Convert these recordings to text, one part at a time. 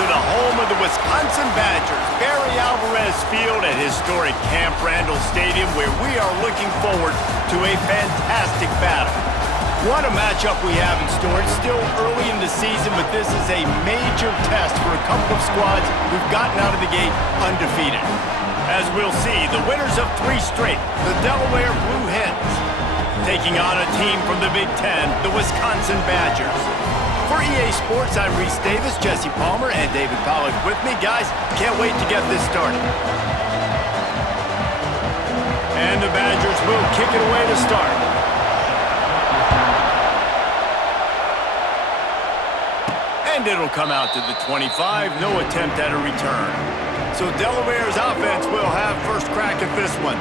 to the home of the Wisconsin Badgers, Barry Alvarez Field at historic Camp Randall Stadium, where we are looking forward to a fantastic battle. What a matchup we have in store. It's still early in the season, but this is a major test for a couple of squads who've gotten out of the gate undefeated. As we'll see, the winners of 3 straight, the Delaware Blue Hens, taking on a team from the Big Ten, the Wisconsin Badgers. For EA Sports, I'm Reese Davis, Jesse Palmer, and David Pollack with me. Guys, can't wait to get this started. And the Badgers will kick it away to start. And it'll come out to the 25, no attempt at a return. So Delaware's offense will have first crack at this one.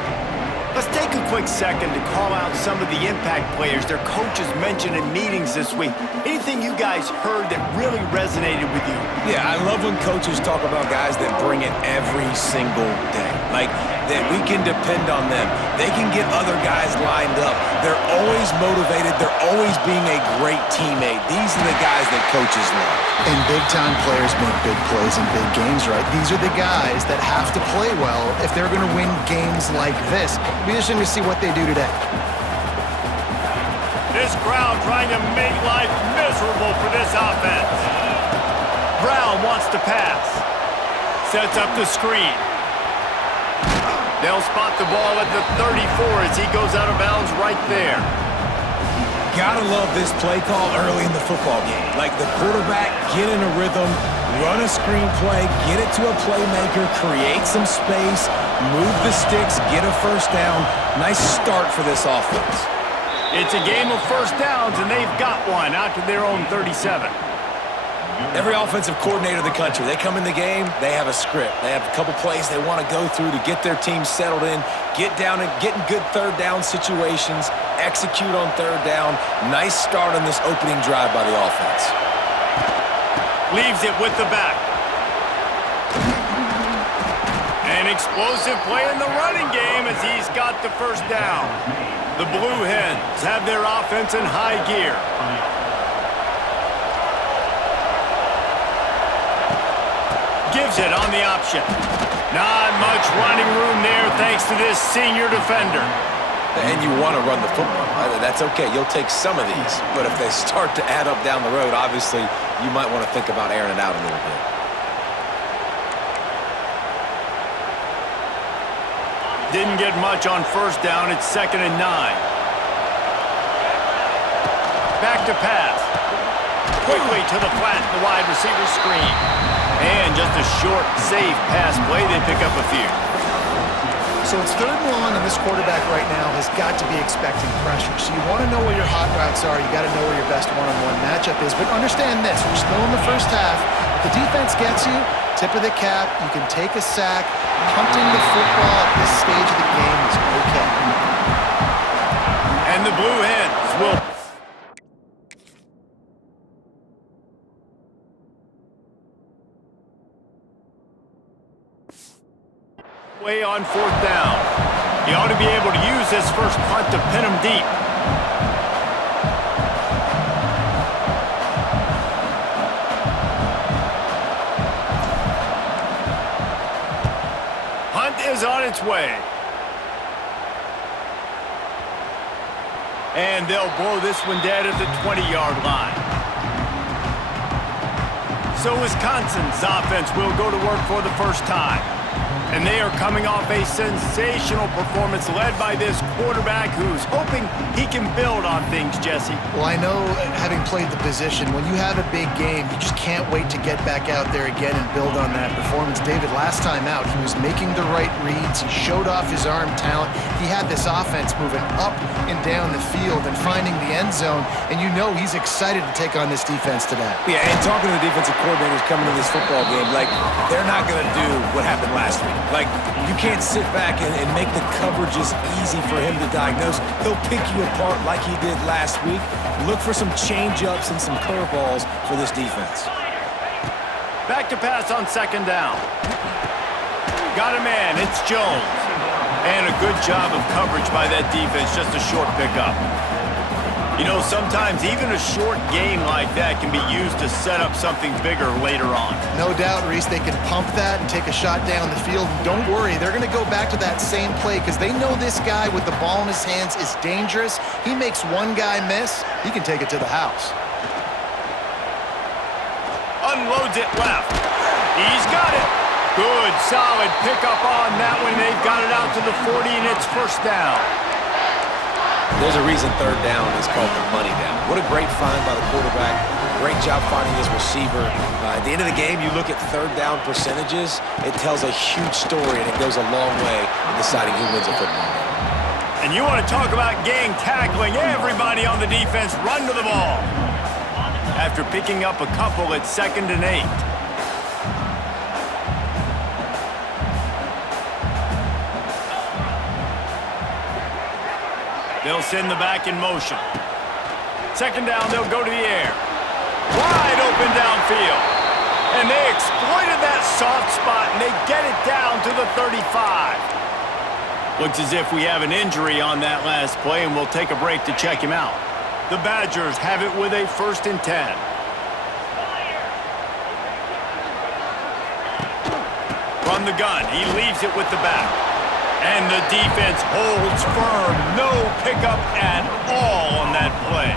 Let's take a quick second to call out some of the impact players their coaches mentioned in meetings this week. Anything you guys heard that really resonated with you? Yeah, I love when coaches talk about guys that bring it every single day. Like, that we can depend on them. They can get other guys lined up. They're always motivated. They're always being a great teammate. These are the guys that coaches love. And big-time players make big plays in big games, right? These are the guys that have to play well if they're going to win games like this. It'll be interesting to see what they do today. This crowd trying to make life miserable for this offense. Brown wants to pass. Sets up the screen. They'll spot the ball at the 34 as he goes out of bounds right there. Gotta love this play call early in the football game. Like, the quarterback, get in a rhythm, run a screen play, get it to a playmaker, create some space, move the sticks, get a first down. Nice start for this offense. It's a game of first downs, and they've got one out to their own 37. Every offensive coordinator in the country, they come in the game, they have a script. They have a couple plays they want to go through to get their team settled in, get down and get in good third down situations, execute on third down. Nice start on this opening drive by the offense. Leaves it with the back. An explosive play in the running game as he's got the first down. The Blue Hens have their offense in high gear. Gives it on the option. Not much running room there thanks to this senior defender. And you want to run the football. That's okay. You'll take some of these. But if they start to add up down the road, obviously, you might want to think about airing it out a little bit. Didn't get much on first down. It's 2nd and 9. Back to pass. Quickly to the flat, the wide receiver screen. And just a short, safe pass play. They pick up a few. So it's 3rd and long, and this quarterback right now has got to be expecting pressure. So you want to know where your hot routes are. You got to know where your best one-on-one matchup is. But understand this, we're still in the first half. If the defense gets you, tip of the cap, you can take a sack. Punting the football at this stage of the game is okay. And the Blue Hens will... way on 4th down. He ought to be able to use this first punt to pin him deep. Punt is on its way. And they'll blow this one dead at the 20-yard line. So Wisconsin's offense will go to work for the first time. And they are coming off a sensational performance led by this quarterback who's hoping he can build on things, Jesse. Well, I know, having played the position, when you have a big game, you just can't wait to get back out there again and build on that performance. David, last time out, he was making the right reads. He showed off his arm talent. He had this offense moving up and down the field and finding the end zone. And you know he's excited to take on this defense today. Yeah, and talking to the defensive coordinators coming to this football game, like, they're not going to do what happened last week. Like, you can't sit back and make the coverages easy for him to diagnose. He'll pick you apart like he did last week. Look for some change-ups and some curveballs for this defense. Back to pass on 2nd down. Got a man, it's Jones. And a good job of coverage by that defense, just a short pickup. You know, sometimes even a short game like that can be used to set up something bigger later on. No doubt, Reese, they can pump that and take a shot down the field. Don't worry, they're going to go back to that same play because they know this guy with the ball in his hands is dangerous. He makes one guy miss, he can take it to the house. Unloads it left. He's got it. Good, solid pickup on that one. They've got it out to the 40, and it's first down. There's a reason third down is called the money down. What a great find by the quarterback. Great job finding his receiver. At the end of the game, you look at third down percentages, it tells a huge story, and it goes a long way in deciding who wins a football game. And you want to talk about gang tackling, everybody on the defense run to the ball. After picking up a couple, it's 2nd and 8. They'll send the back in motion. 2nd down, they'll go to the air. Wide open downfield. And they exploited that soft spot, and they get it down to the 35. Looks as if we have an injury on that last play, and we'll take a break to check him out. The Badgers have it with a 1st and 10. From the gun, he leaves it with the back. And the defense holds firm. No pickup at all on that play.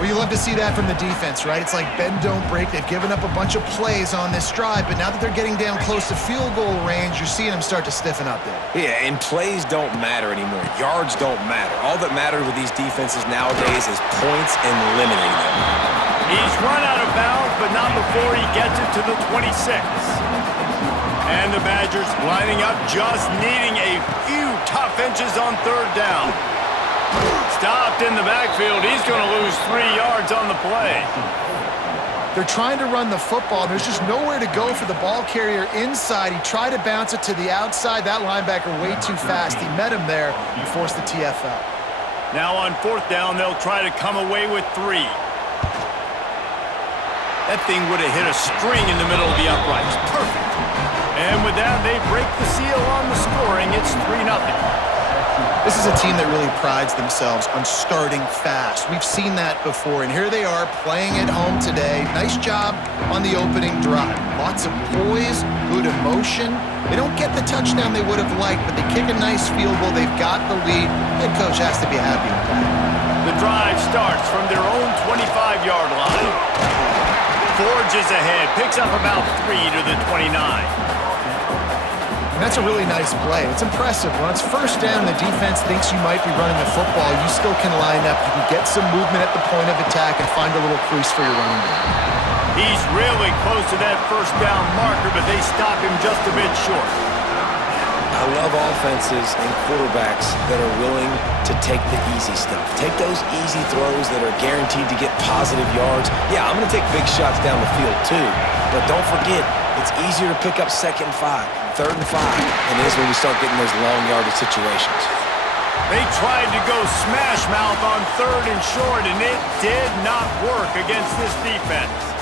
Well, you love to see that from the defense, right? It's like bend, don't break. They've given up a bunch of plays on this drive, but now that they're getting down close to field goal range, you're seeing them start to stiffen up there. Yeah, and plays don't matter anymore. Yards don't matter. All that matters with these defenses nowadays is points and limiting them. He's run out of bounds, but not before he gets it to the 26. And the Badgers lining up, just needing a few tough inches on third down. Stopped in the backfield. He's going to lose 3 yards on the play. They're trying to run the football. There's just nowhere to go for the ball carrier inside. He tried to bounce it to the outside. That linebacker way too fast. He met him there and forced the TFL. Now on 4th down, they'll try to come away with 3. That thing would have hit a string in the middle of the uprights. Perfect. And with that, they break the seal on the scoring. It's 3-0. This is a team that really prides themselves on starting fast. We've seen that before, and here they are playing at home today. Nice job on the opening drive. Lots of poise, good emotion. They don't get the touchdown they would have liked, but they kick a nice field goal. They've got the lead. Head coach has to be happy with that. The drive starts from their own 25-yard line. Forges ahead, picks up about 3 to the 29. And that's a really nice play. It's impressive. When it's first down, the defense thinks you might be running the football. You still can line up. You can get some movement at the point of attack and find a little crease for your running back. He's really close to that first down marker, but they stop him just a bit short. I love offenses and quarterbacks that are willing to take the easy stuff. Take those easy throws that are guaranteed to get positive yards. Yeah, I'm going to take big shots down the field too, but don't forget, it's easier to pick up 2nd and 5. 3rd and 5, and it is when we start getting those long yardage situations. They tried to go smash mouth on 3rd and short, and it did not work against this defense.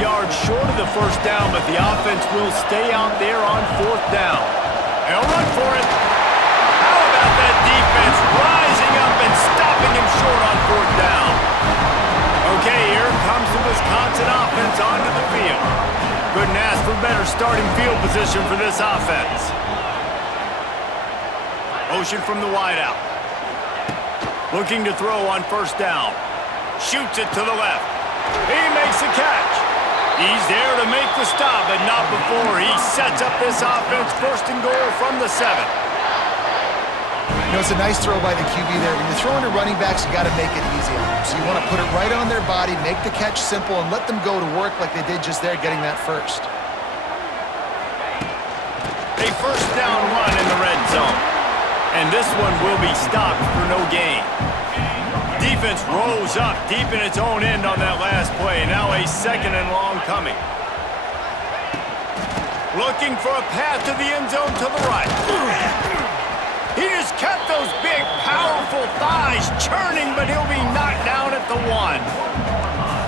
Yards short of the first down, but the offense will stay out there on 4th down. They'll run for it. How about that defense rising up and stopping him short on 4th down? Okay, here comes the Wisconsin offense onto the field. Couldn't ask for better starting field position for this offense. Motion from the wideout. Looking to throw on 1st down. Shoots it to the left. He makes the catch. He's there to make the stop, but not before he sets up this offense 1st and goal from the 7. You know, it's a nice throw by the QB there. When you're throwing to running backs, you got to make it easy on them. So you want to put it right on their body, make the catch simple, and let them go to work like they did just there, getting that first. A 1st down run in the red zone. And this one will be stopped for no gain. Defense rose up deep in its own end on that last play. Now a 2nd and long coming. Looking for a path to the end zone to the right. He just those big, powerful thighs churning, but he'll be knocked down at the 1.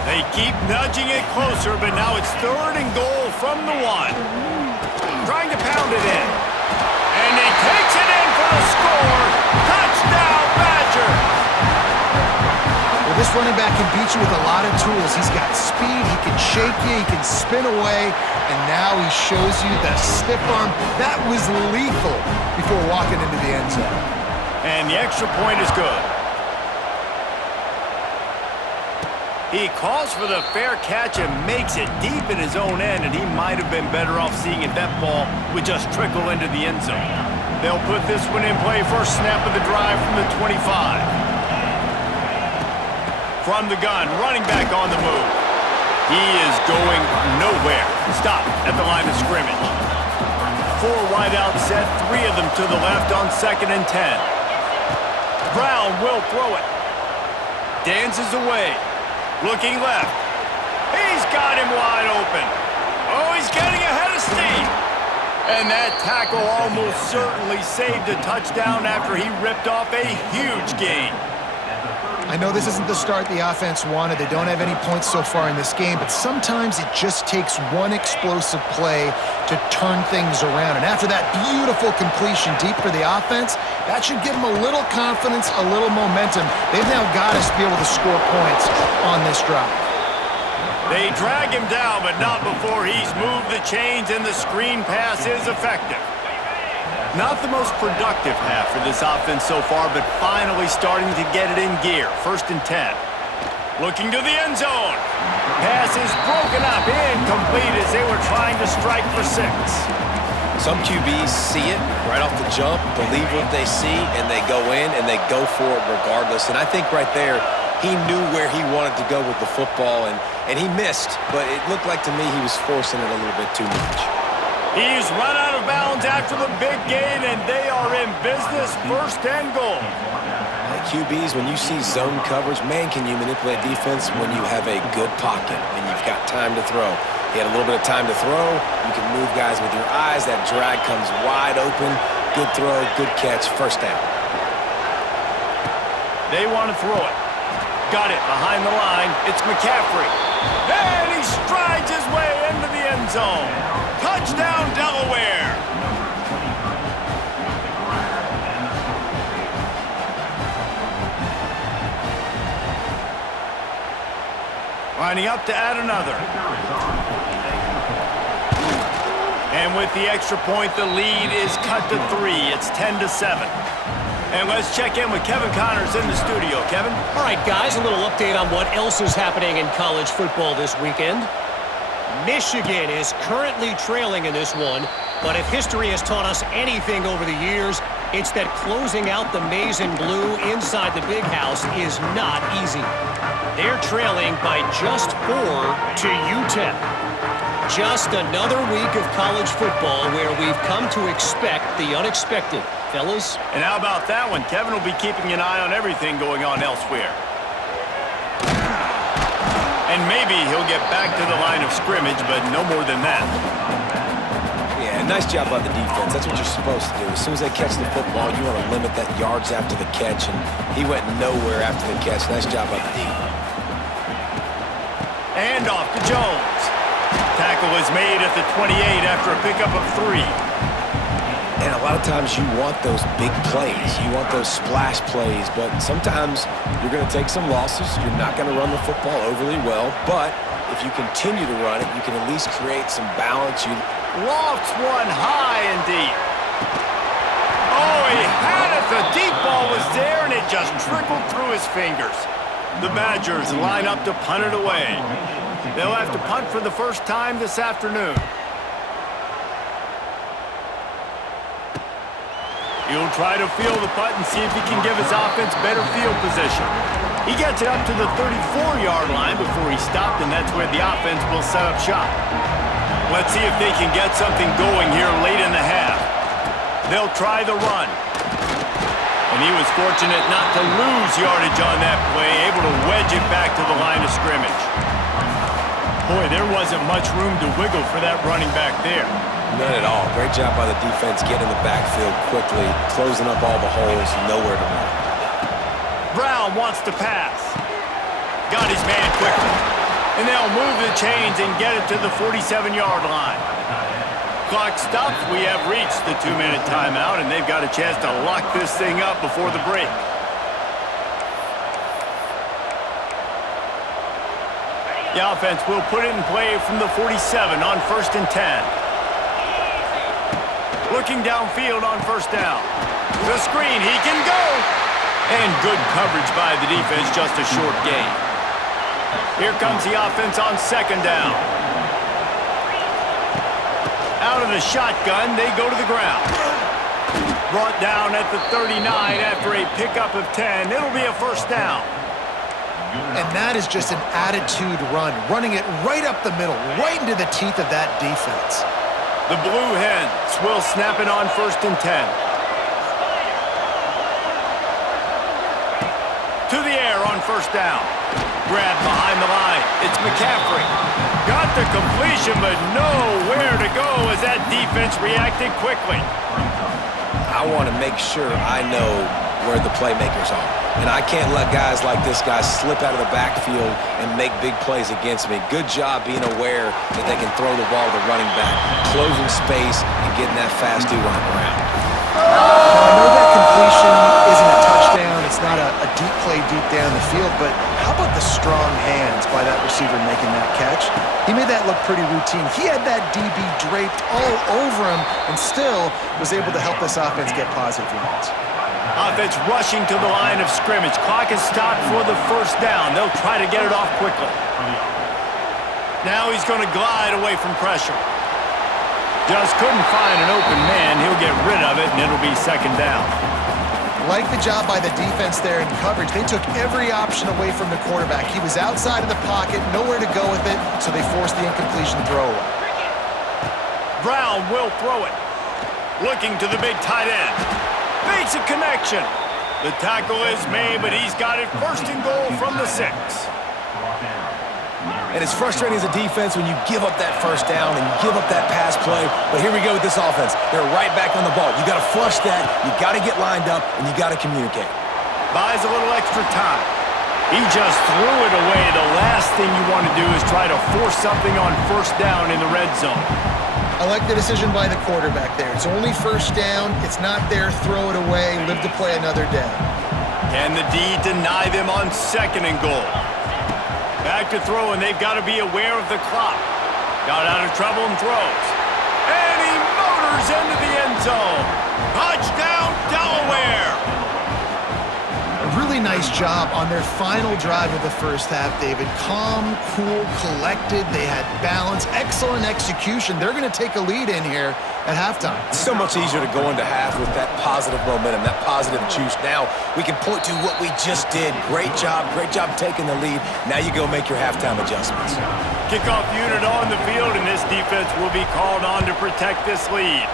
They keep nudging it closer, but now it's 3rd and goal from the 1. Trying to pound it in. And he takes it in for the score. Touchdown, Badgers! Well, this running back can beat you with a lot of tools. He's got speed, he can shake you, he can spin away, and now he shows you the stiff arm. That was lethal before walking into the end zone. And the extra point is good. He calls for the fair catch and makes it deep in his own end, and he might have been better off seeing if that ball would just trickle into the end zone. They'll put this one in play. First snap of the drive from the 25. From the gun, running back on the move. He is going nowhere. Stop at the line of scrimmage. 4 wide out set, 3 of them to the left on 2nd and 10. Brown will throw it. Dances away. Looking left. He's got him wide open. Oh, he's getting ahead of steam. And that tackle almost certainly saved a touchdown after he ripped off a huge gain. I know this isn't the start the offense wanted. They don't have any points so far in this game, but sometimes it just takes one explosive play to turn things around. And after that beautiful completion deep for the offense, that should give them a little confidence, a little momentum. They've now got to be able to score points on this drive. They drag him down, but not before he's moved the chains, and the screen pass is effective. Not the most productive half for this offense so far, but finally starting to get it in gear. 1st and 10. Looking to the end zone. Pass is broken up, incomplete as they were trying to strike for 6. Some QBs see it right off the jump, believe what they see, and they go in and they go for it regardless. And I think right there, he knew where he wanted to go with the football, and he missed, but it looked like to me he was forcing it a little bit too much. He's run out of bounds after the big gain, and they are in business. 1st and goal. Like QBs, when you see zone coverage, man, can you manipulate defense when you have a good pocket and you've got time to throw. He had a little bit of time to throw. You can move guys with your eyes. That drag comes wide open. Good throw, good catch, 1st down. They want to throw it. Got it behind the line. It's McCaffrey. And he strides his way into the end zone. Touchdown, Delaware. Lining up to add another. And with the extra point, the lead is cut to 3. It's 10-7. And let's check in with Kevin Connors in the studio. Kevin? All right, guys, a little update on what else is happening in college football this weekend. Michigan is currently trailing in this one, but if history has taught us anything over the years, it's that closing out the maize and blue inside the big house is not easy. They're trailing by just 4 to UTEP. Just another week of college football where we've come to expect the unexpected. Fellas? And how about that one? Kevin will be keeping an eye on everything going on elsewhere. And maybe he'll get back to the line of scrimmage, but no more than that. Yeah, nice job by the defense. That's what you're supposed to do. As soon as they catch the football, you want to limit that yards after the catch, and he went nowhere after the catch. Nice job by the D. And off to Jones. Tackle is made at the 28 after a pickup of 3. And a lot of times you want those big plays. You want those splash plays, but sometimes you're going to take some losses. You're not going to run the football overly well, but if you continue to run it, you can at least create some balance. You Lofts one high and deep. Oh, he had it. The deep ball was there, and it just trickled through his fingers. The Badgers line up to punt it away. They'll have to punt for the first time this afternoon. He'll try to field the punt and see if he can give his offense better field position. He gets it up to the 34-yard line before he stopped, and that's where the offense will set up shop. Let's see if they can get something going here late in the half. They'll try the run. And he was fortunate not to lose yardage on that play, able to wedge it back to the line of scrimmage. Boy, there wasn't much room to wiggle for that running back there. None at all. Great job by the defense getting in the backfield quickly, closing up all the holes, nowhere to run. Brown wants to pass. Got his man quickly. And they'll move the chains and get it to the 47-yard line. Clock stops. We have reached the 2-minute timeout, and they've got a chance to lock this thing up before the break. The offense will put it in play from the 47 on 1st and 10. Looking downfield on 1st down. The screen, he can go! And good coverage by the defense, just a short gain. Here comes the offense on 2nd down. Out of the shotgun, they go to the ground. Brought down at the 39 after a pickup of 10. It'll be a 1st down. And that is just an attitude run, running it right up the middle, right into the teeth of that defense. The Blue Hens will snap it on 1st and 10. To the air on 1st down. Grab behind the line. It's McCaffrey. Got the completion, but nowhere to go as that defense reacted quickly. I want to make sure I know where the playmakers are. And I can't let guys like this guy slip out of the backfield and make big plays against me. Good job being aware that they can throw the ball to the running back, closing space, and getting that fast dude on the ground. Now, I know that completion isn't a touchdown. It's not a deep play deep down the field, but how about the strong hands by that receiver making that catch? He made that look pretty routine. He had that DB draped all over him and still was able to help this offense get positive yards. Offense rushing to the line of scrimmage. Clock is stopped for the 1st down. They'll try to get it off quickly. Now he's going to glide away from pressure. Just couldn't find an open man. He'll get rid of it, and it'll be 2nd down. Like the job by the defense there in coverage. They took every option away from the quarterback. He was outside of the pocket, nowhere to go with it, so they forced the incompletion throw away. Brown will throw it. Looking to the big tight end. Makes a connection. The tackle is made, but he's got it 1st and goal from the 6. And it's frustrating as a defense when you give up that 1st down and you give up that pass play. But here we go with this offense. They're right back on the ball. You got to flush that. You got to get lined up, and you got to communicate. Buys a little extra time. He just threw it away. The last thing you want to do is try to force something on 1st down in the red zone. I like the decision by the quarterback there. It's only 1st down. It's not there. Throw it away. Live to play another day. Can the D deny them on 2nd and goal? Back to throw, and they've got to be aware of the clock. Got out of trouble and throws. And he motors into the end zone. Touchdown, Delaware! A really nice job on their final drive of the 1st half, David. Calm, cool, collected. They had balance. Excellent execution. They're going to take a lead in here at halftime. It's so much easier to go into half with that positive momentum, that positive juice. Now we can point to what we just did. Great job taking the lead. Now you go make your halftime adjustments. Kickoff unit on the field, and this defense will be called on to protect this lead.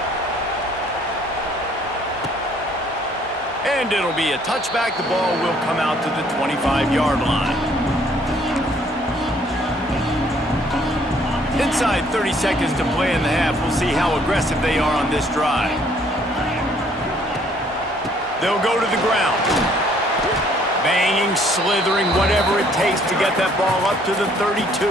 And it'll be a touchback. The ball will come out to the 25-yard line. Inside 30 seconds to play in the half. We'll see how aggressive they are on this drive. They'll go to the ground. Banging, slithering, whatever it takes to get that ball up to the 32.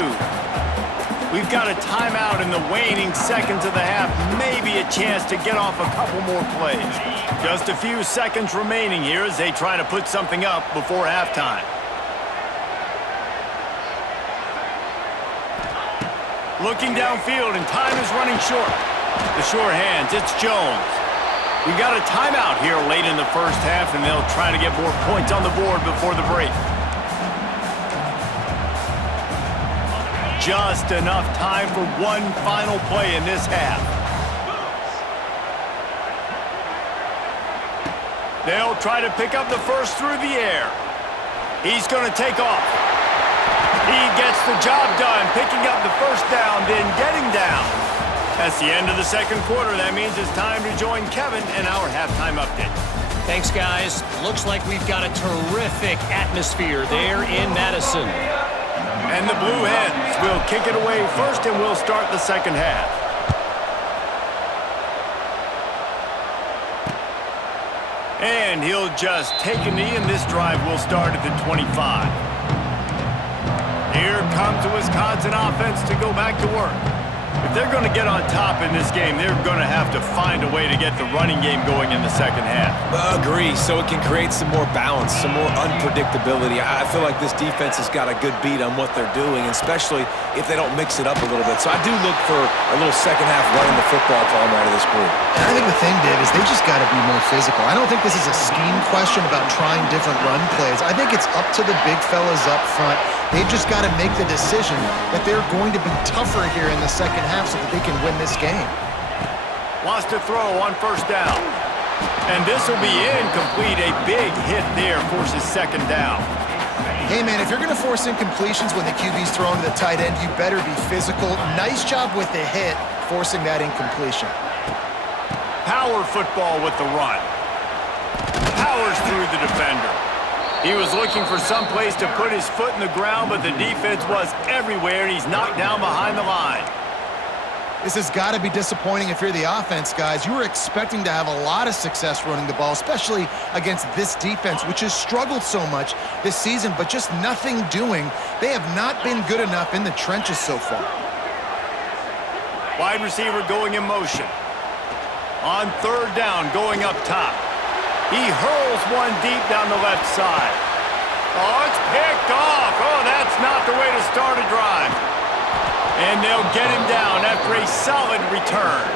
We've got a timeout in the waning seconds of the half. Maybe a chance to get off a couple more plays. Just a few seconds remaining here as they try to put something up before halftime. Looking downfield, and time is running short. The short hands, it's Jones. We got a timeout here late in the 1st half, and they'll try to get more points on the board before the break. Just enough time for one final play in this half. They'll try to pick up the 1st through the air. He's going to take off. He gets the job done, picking up the 1st down, then getting down. That's the end of the 2nd quarter. That means it's time to join Kevin in our halftime update. Thanks, guys. Looks like we've got a terrific atmosphere there in Madison. And the Blue Hens will kick it away first, and we'll start the 2nd half. And he'll just take a knee, and this drive will start at the 25. Here comes the Wisconsin offense to go back to work. If they're going to get on top in this game, they're going to have to find a way to get the running game going in the second half. Agree, so it can create some more balance, some more unpredictability. I feel like this defense has got a good beat on what they're doing, especially if they don't mix it up a little bit. So I do look for a little second half running the football problem out of this group. And I think the thing, Dave, is they just got to be more physical. I don't think this is a scheme question about trying different run plays. I think it's up to the big fellas up front. They've just got to make the decision that they're going to be tougher here in the second half so that they can win this game. Wants to throw on first down. And this will be incomplete. A big hit there forces second down. Hey, man, if you're going to force incompletions when the QB's throwing to the tight end, you better be physical. Nice job with the hit, forcing that incompletion. Power football with the run. Powers through the defender. He was looking for some place to put his foot in the ground, but the defense was everywhere, and he's knocked down behind the line. This has got to be disappointing if you're the offense, guys. You were expecting to have a lot of success running the ball, especially against this defense, which has struggled so much this season, but just nothing doing. They have not been good enough in the trenches so far. Wide receiver going in motion. On third down, going up top. He hurls one deep down the left side. Oh, it's picked off. Oh, that's not the way to start a drive. And they'll get him down after a solid return.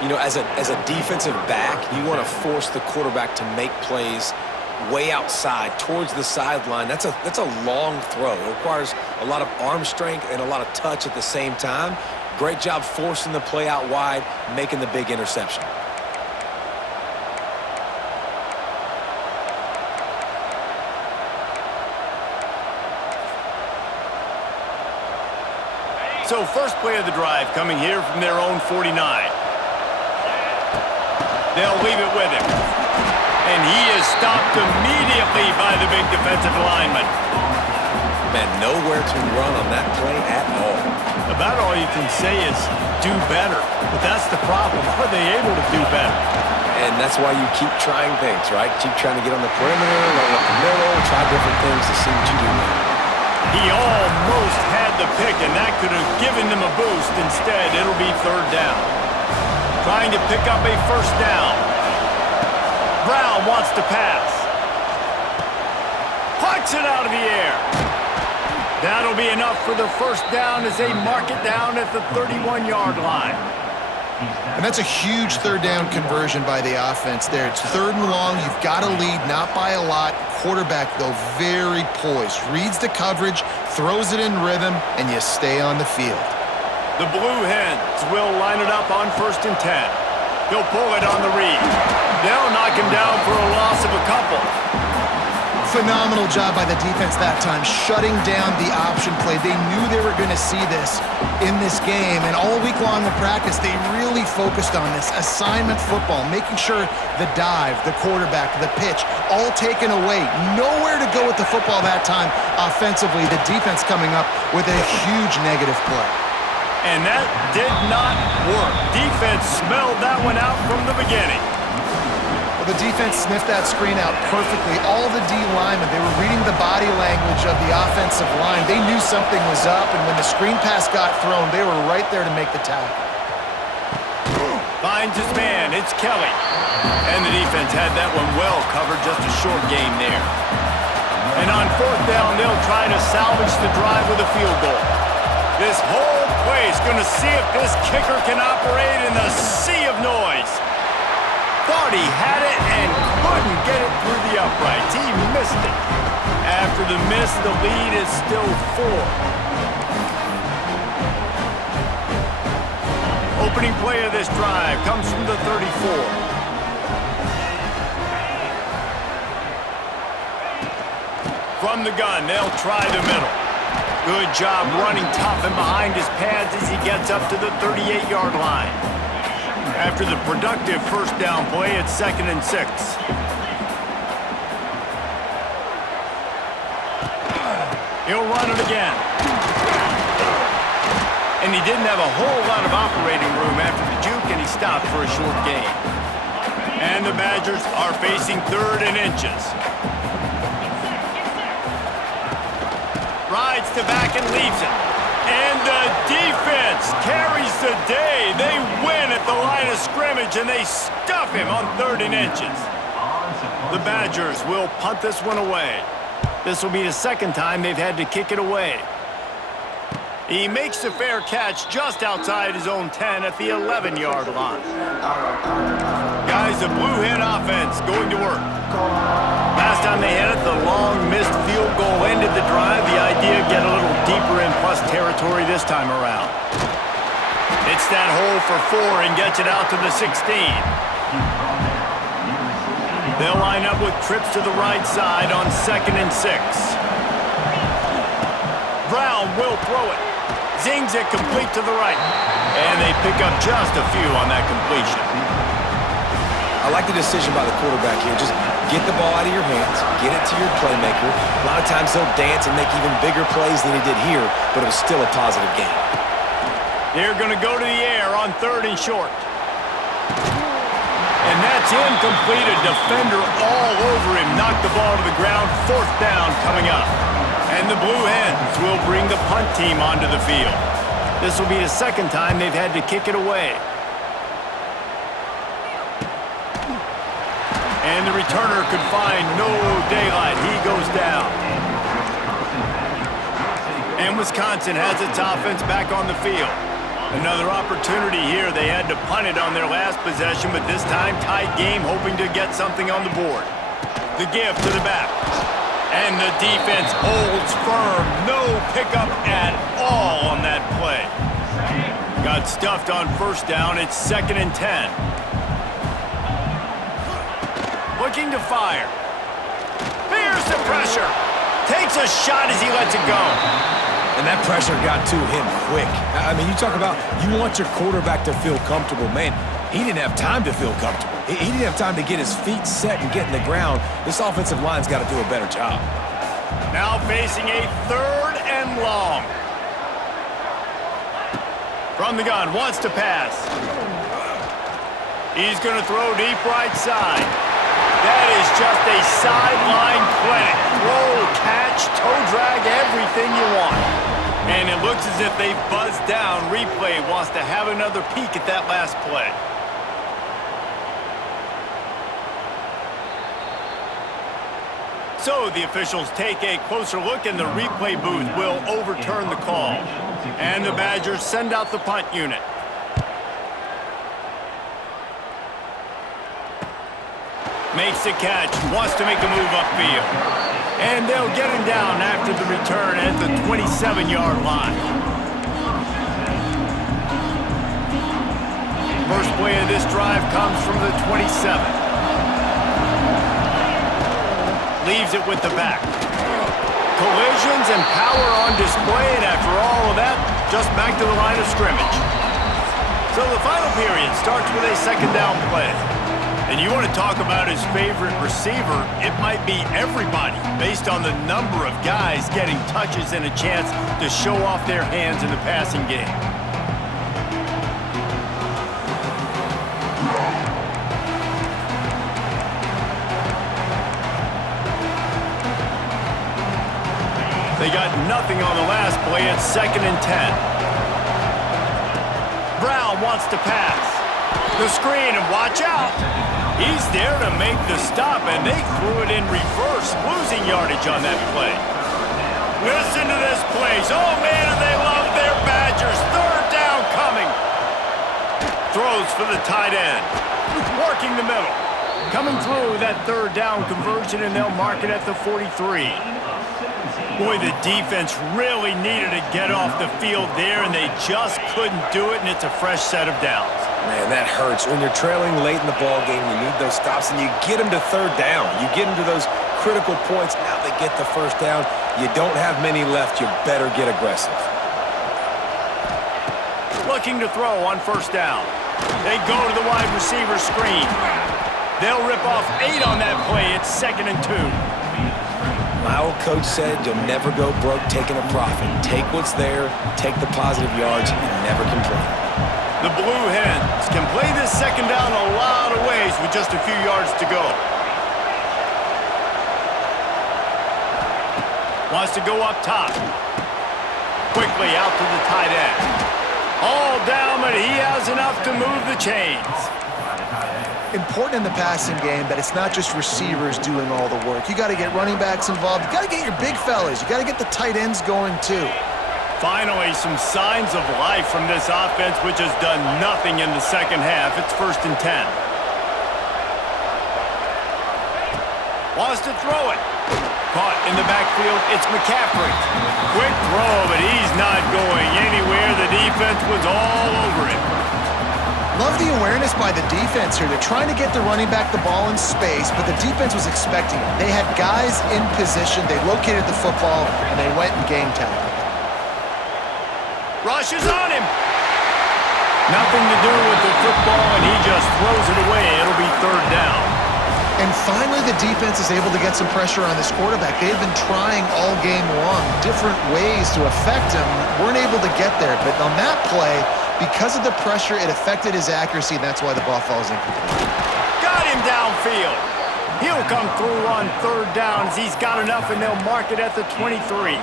You know, as a defensive back, you want to force the quarterback to make plays way outside towards the sideline. That's a long throw. It requires a lot of arm strength and a lot of touch at the same time. Great job forcing the play out wide, making the big interception. So first play of the drive coming here from their own 49. They'll leave it with him. And he is stopped immediately by the big defensive lineman. Man, nowhere to run on that play at all. About all you can say is do better. But that's the problem. Are they able to do better? And that's why you keep trying things, right? Keep trying to get on the perimeter, run up the middle, try different things to see what you do now. He almost had the pick, and that could have given them a boost. Instead, it'll be third down. Trying to pick up a first down. Brown wants to pass. Pucks it out of the air. That'll be enough for the first down as they mark it down at the 31-yard line. And that's a huge third down conversion by the offense there. It's third and long. You've got to lead, not by a lot. Quarterback, though, very poised. Reads the coverage, throws it in rhythm, and you stay on the field. The Blue Hens will line it up on 1st and 10. He'll pull it on the read. They'll knock him down for a loss of a couple. Phenomenal job by the defense that time, shutting down the option play. They knew they were going to see this in this game, and all week long in practice, they really focused on this assignment football, making sure the dive, the quarterback, the pitch, all taken away. Nowhere to go with the football that time offensively. The defense coming up with a huge negative play. And that did not work. Defense smelled that one out from the beginning. Well, the defense sniffed that screen out perfectly. All the D linemen, they were reading the body language of the offensive line. They knew something was up, and when the screen pass got thrown, they were right there to make the tackle. Finds his man. It's Kelly. And the defense had that one well covered. Just a short game there. And on fourth down, they'll try to salvage the drive with a field goal. This whole play is going to see if this kicker can operate in the sea of noise. Thought he had it and couldn't get it through the uprights. He missed it. After the miss, the lead is still 4. Opening play of this drive comes from the 34. From the gun, they'll try the middle. Good job running tough and behind his pads as he gets up to the 38-yard line. After the productive first down play, it's 2nd and 6. He'll run it again. And he didn't have a whole lot of operating room after the juke, and he stopped for a short gain. And the Badgers are facing 3rd and inches. Rides to back and leaves it. And the defense carries the day. They win at the line of scrimmage, and they stuff him on 3rd and inches. The Badgers will punt this one away. This will be the 2nd time they've had to kick it away. He makes the fair catch just outside his own 10 at the 11-yard line. Guys, the Blue Hen offense going to work. Last time they had it, the long missed field goal ended the drive. The idea, get a little deeper in plus territory this time around. It's that hole for 4 and gets it out to the 16. They'll line up with trips to the right side on 2nd and 6. Brown will throw it. Zings it complete to the right. And they pick up just a few on that completion. I like the decision by the quarterback here. Just get the ball out of your hands, get it to your playmaker. A lot of times he'll dance and make even bigger plays than he did here, but it was still a positive game. They're going to go to the air on 3rd and short. And that's incomplete. A defender all over him. Knocked the ball to the ground. 4th down coming up. And the Blue Hens will bring the punt team onto the field. This will be the 2nd time they've had to kick it away. And the returner could find no daylight. He goes down. And Wisconsin has its offense back on the field. Another opportunity here. They had to punt it on their last possession, but this time tight game, hoping to get something on the board. The give to the back. And the defense holds firm. No pickup at all on that play. Got stuffed on 1st down. It's 2nd and 10. Looking to fire. Here's the pressure. Takes a shot as he lets it go. And that pressure got to him quick. I mean, you talk about you want your quarterback to feel comfortable. Man, he didn't have time to feel comfortable. He didn't have time to get his feet set and get in the ground. This offensive line's got to do a better job. Now facing a 3rd and long. From the gun, wants to pass. He's going to throw deep right side. That is just a sideline clinic. Throw, catch, toe drag, everything you want. And it looks as if they've buzzed down. Replay wants to have another peek at that last play. So the officials take a closer look, and the replay booth will overturn the call. And the Badgers send out the punt unit. Makes the catch, wants to make a move upfield. And they'll get him down after the return at the 27-yard line. First play of this drive comes from the 27. Leaves it with the back. Collisions and power on display, and after all of that, just back to the line of scrimmage. So the final period starts with a 2nd down play. And you want to talk about his favorite receiver, it might be everybody, based on the number of guys getting touches and a chance to show off their hands in the passing game. They got nothing on the last play. It's 2nd and 10. Brown wants to pass. The screen, and watch out. He's there to make the stop, and they threw it in reverse, losing yardage on that play. Listen to this place. Oh, man, they love their Badgers. 3rd down coming. Throws for the tight end. Working the middle. Coming through that 3rd down conversion, and they'll mark it at the 43. Boy, the defense really needed to get off the field there, and they just couldn't do it, and it's a fresh set of downs. Man, that hurts. When you're trailing late in the ball game, you need those stops, and you get them to 3rd down. You get them to those critical points. Now they get the 1st down. You don't have many left. You better get aggressive. Looking to throw on 1st down. They go to the wide receiver screen. They'll rip off 8 on that play. It's 2nd and 2. My old coach said you'll never go broke taking a profit. Take what's there, take the positive yards, and never complain. The Blue Hens can play this second down a lot of ways with just a few yards to go. Wants to go up top. Quickly out to the tight end. All down, but he has enough to move the chains. Important in the passing game that it's not just receivers doing all the work. You got to get running backs involved. You got to get your big fellas. You got to get the tight ends going too. Finally, some signs of life from this offense, which has done nothing in the second half. It's 1st and 10. Wants to throw it. Caught in the backfield, it's McCaffrey. Quick throw, but he's not going anywhere. The defense was all over him. Love the awareness by the defense here. They're trying to get the running back the ball in space, but the defense was expecting it. They had guys in position. They located the football, and they went and game tackled. Rushes on him. Nothing to do with the football, and he just throws it away. It'll be 3rd down. And finally, the defense is able to get some pressure on this quarterback. They've been trying all game long different ways to affect him. Weren't able to get there, but on that play, because of the pressure, it affected his accuracy, and that's why the ball falls incomplete. Got him downfield. He'll come through on 3rd down as he's got enough, and they'll mark it at the 23.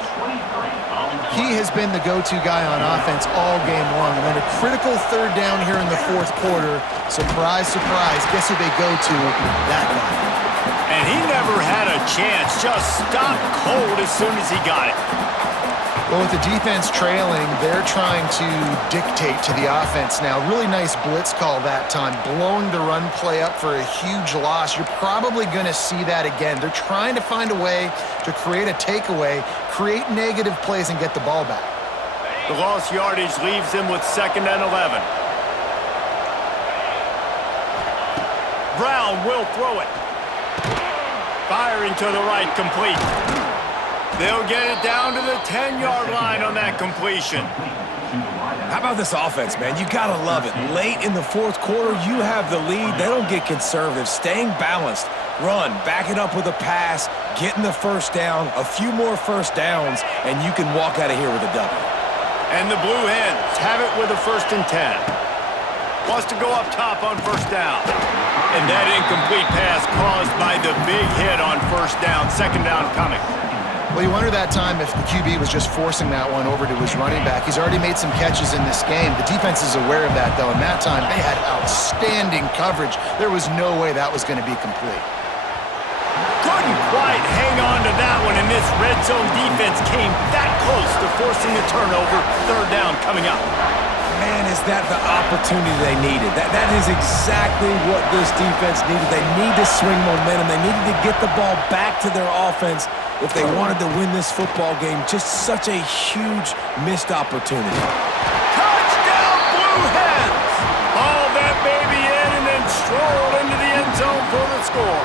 He has been the go-to guy on offense all game long. And then a critical 3rd down here in the 4th quarter. Surprise, surprise. Guess who they go to? That guy. And he never had a chance. Just stopped cold as soon as he got it. Well, with the defense trailing, they're trying to dictate to the offense now. Really nice blitz call that time, blowing the run play up for a huge loss. You're probably going to see that again. They're trying to find a way to create a takeaway, create negative plays, and get the ball back. The lost yardage leaves him with 2nd and 11. Brown will throw it. Firing to the right, complete. They'll get it down to the 10-yard line on that completion. How about this offense, man? You got to love it. Late in the 4th quarter, you have the lead. They don't get conservative. Staying balanced. Run, back it up with a pass, getting the 1st down, a few more 1st downs, and you can walk out of here with a W. And the Blue Hens have it with a 1st and 10. Wants to go up top on 1st down. And that incomplete pass caused by the big hit on 1st down. 2nd down coming. Well, you wonder that time if the QB was just forcing that one over to his running back. He's already made some catches in this game. The defense is aware of that, though, and that time they had outstanding coverage. There was no way that was going to be complete. Couldn't quite hang on to that one, and this red zone defense came that close to forcing a turnover. 3rd down coming up. Man, is that the opportunity they needed. That is exactly what this defense needed. They need to swing momentum. They needed to get the ball back to their offense if they wanted to win this football game. Just such a huge missed opportunity. Touchdown, Blue Hens! Haul that baby in and then stroll into the end zone for the score.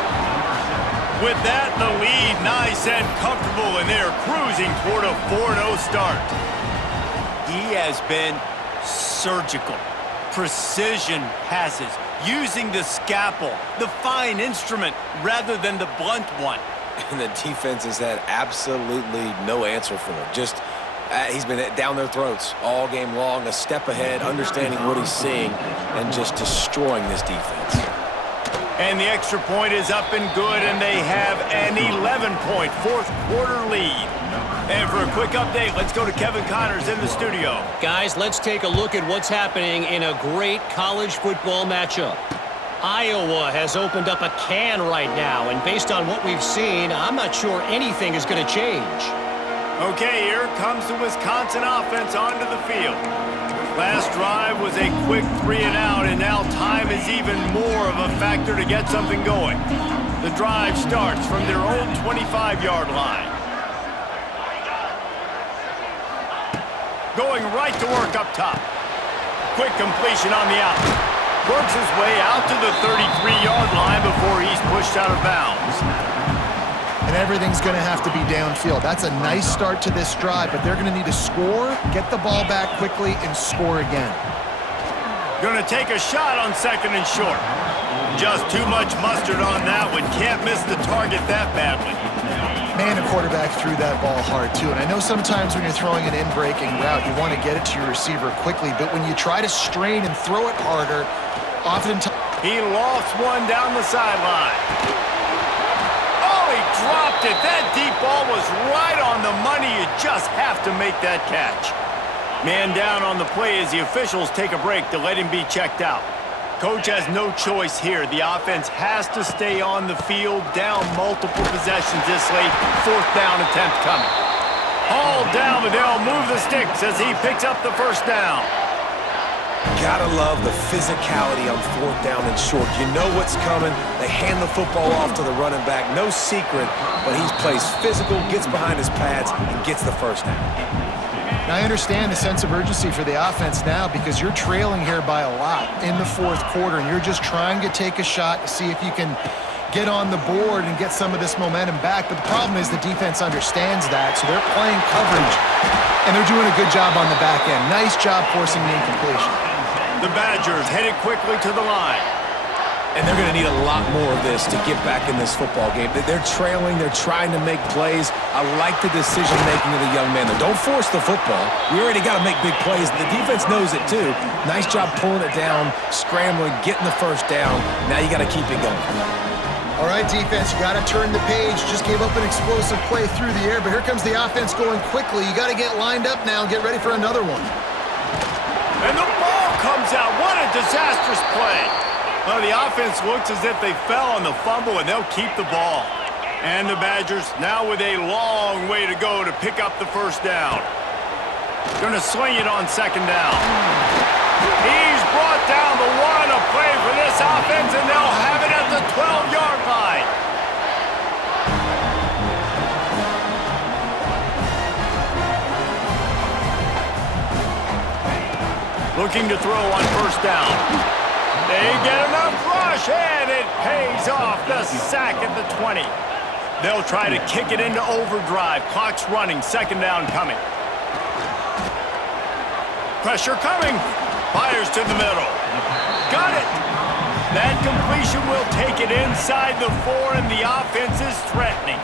With that, the lead nice and comfortable, and they're cruising toward a 4-0 start. He has been surgical, precision passes, using the scalpel, the fine instrument, rather than the blunt one. And the defense has had absolutely no answer for him. Just, he's been down their throats all game long, a step ahead, understanding what he's seeing, and just destroying this defense. And the extra point is up and good, and they have an 11-point 4th quarter lead. And for a quick update, let's go to Kevin Connors in the studio. Guys, let's take a look at what's happening in a great college football matchup. Iowa has opened up a can right now, and based on what we've seen, I'm not sure anything is going to change. Okay, here comes the Wisconsin offense onto the field. Last drive was a quick 3-and-out, and now time is even more of a factor to get something going. The drive starts from their own 25-yard line. Going right to work up top. Quick completion on the out. Works his way out to the 33-yard line before he's pushed out of bounds. And everything's going to have to be downfield. That's a nice start to this drive, but they're going to need to score, get the ball back quickly, and score again. Going to take a shot on 2nd and short. Just too much mustard on that one. Can't miss the target that badly. Man, the quarterback threw that ball hard, too. And I know sometimes when you're throwing an in-breaking route, you want to get it to your receiver quickly. But when you try to strain and throw it harder, oftentimes... He lost one down the sideline. Oh, he dropped it. That deep ball was right on the money. You just have to make that catch. Man down on the play as the officials take a break to let him be checked out. Coach has no choice here. The offense has to stay on the field, down multiple possessions this late. 4th down attempt coming. Hauled down, but they'll move the sticks as he picks up the first down. Gotta love the physicality on 4th down and short. You know what's coming. They hand the football off to the running back. No secret, but he plays physical, gets behind his pads, and gets the first down. Now, I understand the sense of urgency for the offense now because you're trailing here by a lot in the 4th quarter, and you're just trying to take a shot to see if you can get on the board and get some of this momentum back. But the problem is the defense understands that, so they're playing coverage, and they're doing a good job on the back end. Nice job forcing the incompletion. The Badgers headed quickly to the line. And they're going to need a lot more of this to get back in this football game. They're trailing. They're trying to make plays. I like the decision-making of the young man. Don't force the football. We already got to make big plays. The defense knows it, too. Nice job pulling it down, scrambling, getting the first down. Now you got to keep it going. All right, defense, you got to turn the page. Just gave up an explosive play through the air, but here comes the offense going quickly. You got to get lined up now and get ready for another one. And the ball comes out. What a disastrous play. Well, the offense looks as if they fell on the fumble, and they'll keep the ball. And the Badgers now with a long way to go to pick up the first down. Going to swing it on 2nd down. He's brought down the one, a play for this offense, and they'll have it at the 12-yard line. Looking to throw on 1st down. They get enough rush, and it pays off. The sack at the 20. They'll try to kick it into overdrive. Clock's running. 2nd down coming. Pressure coming. Fires to the middle. Got it. That completion will take it inside the 4, and the offense is threatening.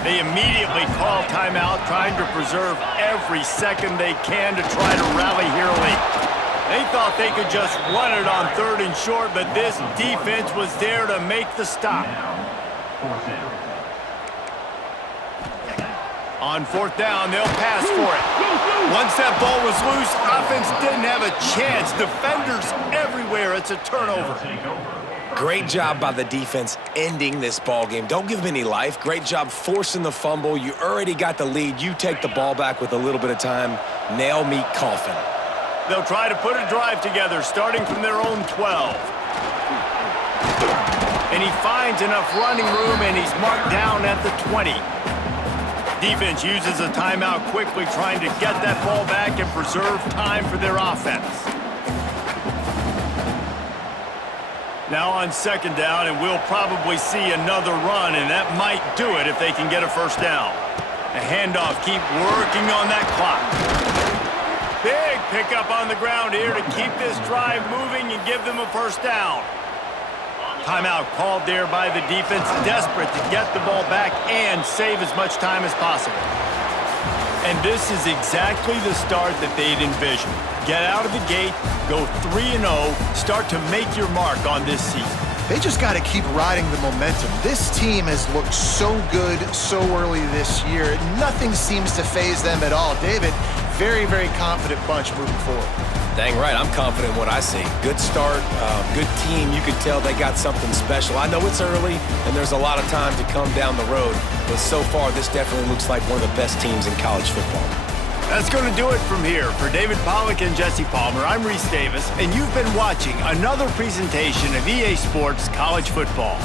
They immediately call timeout, trying to preserve every second they can to try to rally here late. They thought they could just run it on 3rd and short, but this defense was there to make the stop. On 4th down, they'll pass for it. Once that ball was loose, offense didn't have a chance. Defenders everywhere. It's a turnover. Great job by the defense ending this ball game. Don't give them any life. Great job forcing the fumble. You already got the lead. You take the ball back with a little bit of time. Nail meet coffin. They'll try to put a drive together, starting from their own 12. And he finds enough running room, and he's marked down at the 20. Defense uses a timeout quickly, trying to get that ball back and preserve time for their offense. Now on 2nd down, and we'll probably see another run, and that might do it if they can get a first down. A handoff, keep working on that clock. Big pickup on the ground here to keep this drive moving and give them a first down. Timeout called there by the defense, desperate to get the ball back and save as much time as possible. And this is exactly the start that they'd envisioned. Get out of the gate, go 3-0, start to make your mark on this season. They just got to keep riding the momentum. This team has looked so good so early this year. Nothing seems to faze them at all. David, very, very confident bunch moving forward. Dang right, I'm confident in what I see. Good start, good team. You can tell they got something special. I know it's early, and there's a lot of time to come down the road, but so far, this definitely looks like one of the best teams in college football. That's going to do it from here. For David Pollack and Jesse Palmer, I'm Reese Davis, and you've been watching another presentation of EA Sports College Football.